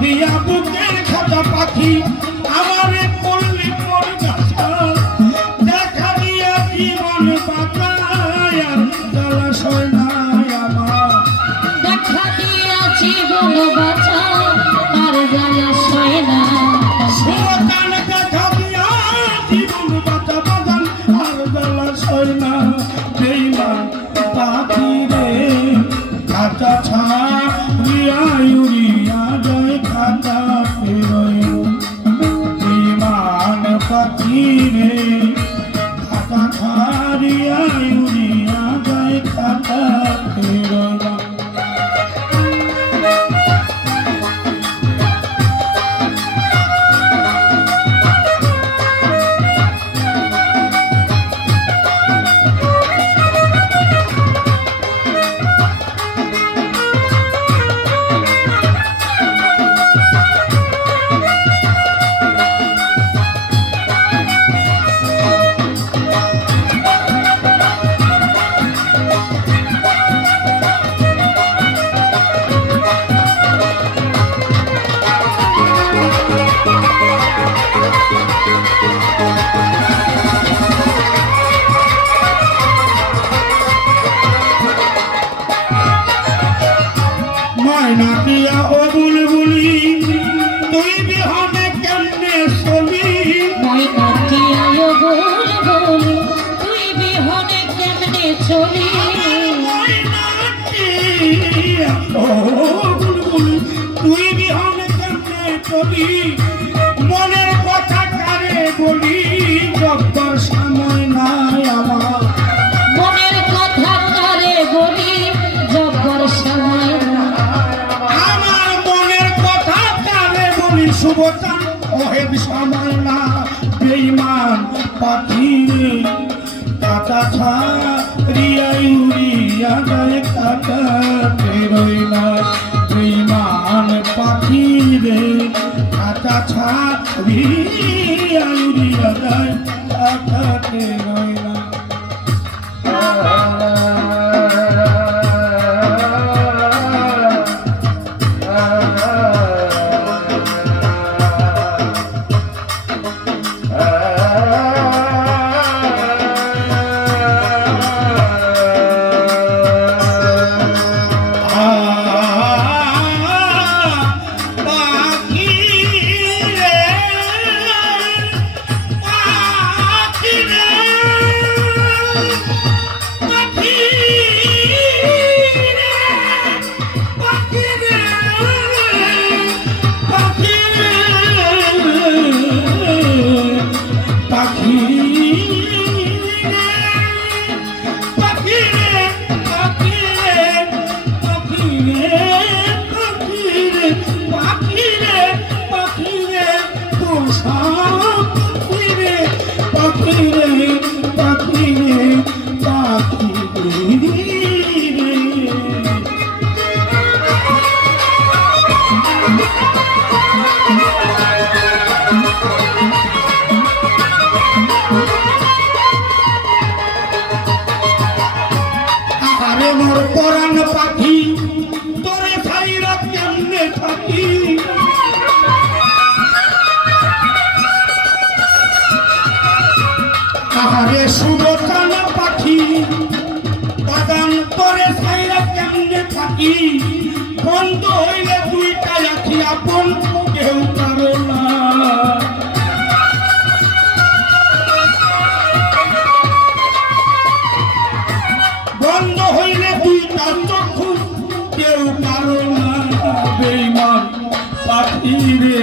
দিয়া বুকের খাতা পাখি আমারে পল্লী পর গাছা দেখা দিয়া জীবন বাঁচায় আর জলাশয় নাই আমার দেখা দিয়া জীবন বাঁচা আর জলাশয় নাই সুরকান দেখা দিয়া জীবন বাঁচা বাঁচান আর জলাশয় না বেইমান পাখি রে খাতা ছাড়িয়া উড়িয়া যায় খাতা ফেরোয় বিমান পাখি রে খাতা ছাড়িয়া উড়িয়া যায় খাতা ফেরোয় ময়না দিয়া ও বুলবুলি তুই বিহনে কেমনে চলি ময়না দিয়া ও বুলবুলি তুই বিহনে কেমনে চলি ময়না দিয়া ও বুলবুলি তুই বিহনে কেমনে চলি মনের কথা কারে বলি জব্বর সময় নাই আমার মনের কথা কারে বলি জব্বর সময় আমার মনের কথা কারে বলি শুভচান ওহেব সময় না বেঈমান পাখি কাটা ছাড়িয়া উড়িয়া যায় কাটা বেরোয় না বেঈমান পাখি রে কাটা ছাড়িয়া উড়িয়া যায় কাটা বেরোয় না আহারে সুবচান পাখি বাদাম করে সাইরা কেমনে থাকি বন্ধ হইলে দুইটা আখি আপন কেউ কারো না বন্ধ হইলে দুইটা চক্ষু কেউ কারো না বেঈমান পাখি রে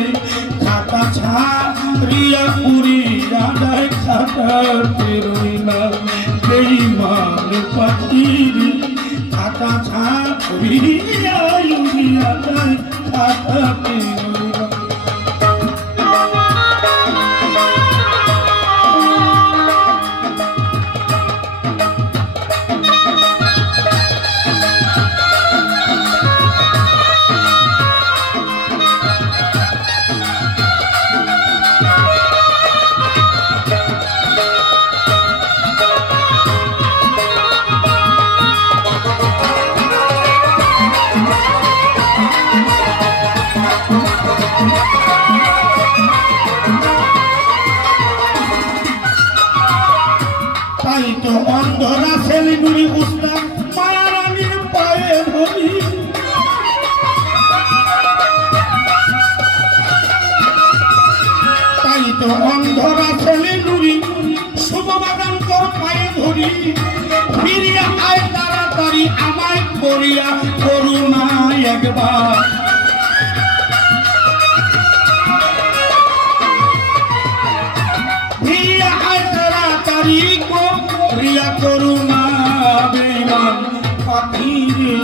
খাতা ছাড়িয়া উড়িয়া যায় খাতা পেরোই না বেঈমান পাখি রে খাতা ছাড়িয়া উড়িয়া যায় খাতা পেরোই না তাই তো অন্ধরা সেলিগুড়ি উস্তা মায়ারানীর পায়ে ধরি তাই তো অন্ধরা সেলিগুড়ি শুভবাগান তোর পায়ে ধরি ফিরিয়া আয় তাড়াতাড়ি আমায় করিয়া করুণা একবার ফিরিয়া আয় তাড়াতাড়ি প্রিয়া করুণা বেঈমান পাখি রে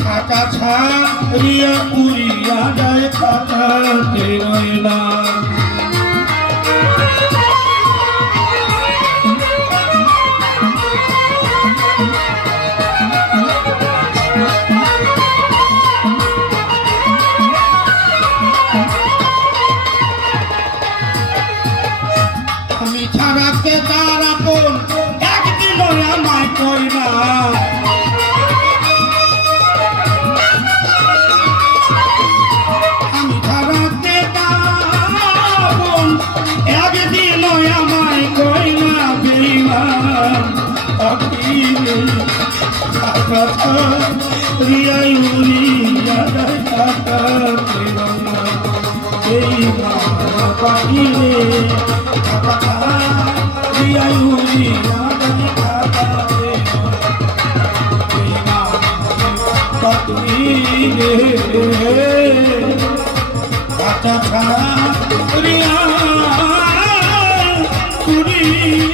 খাতা ছাড়িয়া উড়িয়া যায় খাতা পেরোয় না আমি ছাড়া কে তার আপন একদিন আমায় কই না আমি ছাড়া কে তার আপন একদিন আমায় কই না বেঈমান পাখি রে খাতা ছাড়িয়া উড়িয়া যায় খাতা পেরোই না বেঈমান পাখি রে খাতা ছাড়িয়া উড়িয়া যায় খাতা পেরোই না পাখি রে খাতা ছাড়িয়া উড়িয়া